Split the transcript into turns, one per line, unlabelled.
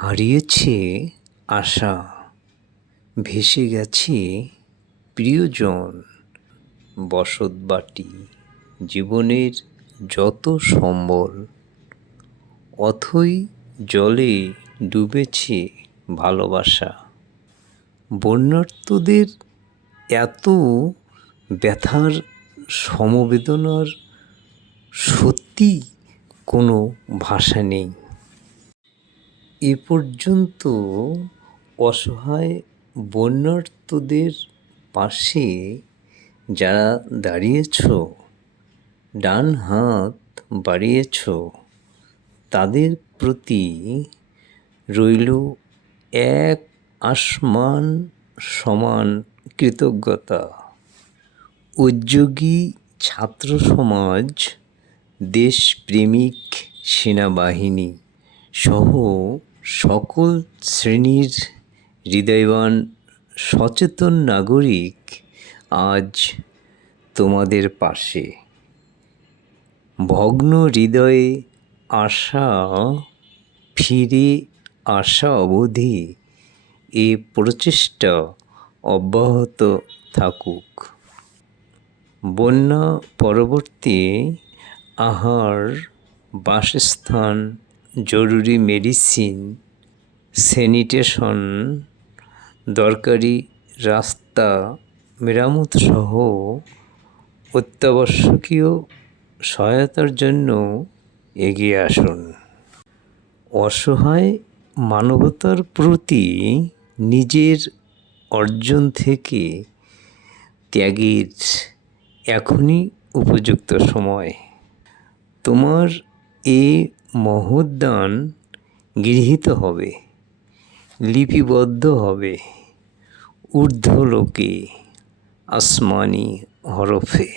হারিয়েছে আশা। ভেসে গেছে প্রিয়জন। বসত বাটি জীবনের যত সম্বল, অথই জলে ডুবেছে ভালোবাসা। বন্যার্তদের এত ব্যথার সমবেদনার সত্যি কোনো ভাষা নেই। এ পর্যন্ত অসহায় বন্যার্তদের পাশে যারা দাঁড়িয়েছ ডান হাত বাড়িয়েছ, তাদের প্রতি রইল এক আসমান সমান কৃতজ্ঞতা। উদ্যোগী ছাত্র সমাজ, দেশপ্রেমিক সেনাবাহিনী সহ সকল শ্রেণির হৃদয়বান, সচেতন নাগরিক আজ তোমাদের পাশে। ভগ্ন হৃদয়ে আশা ফিরে আসা অবধি এ প্রচেষ্টা অব্যাহত থাকুক। বন্যা পরবর্তী আহার বাসস্থান জরুরি মেডিসিন, স্যানিটেশন, দরকারি রাস্তা মেরামত সহ অত্যাবশ্যকীয় সহায়তার জন্য এগিয়ে আসুন। অসহায় মানবতার প্রতি নিজের অর্জন থেকে ত্যাগের এখনই উপযুক্ত সময়। তোমার এ মহোদ্যান গৃহীত হবে লিপিবদ্ধ হবে ঊর্ধ্বলোকে আসমানি হরফে।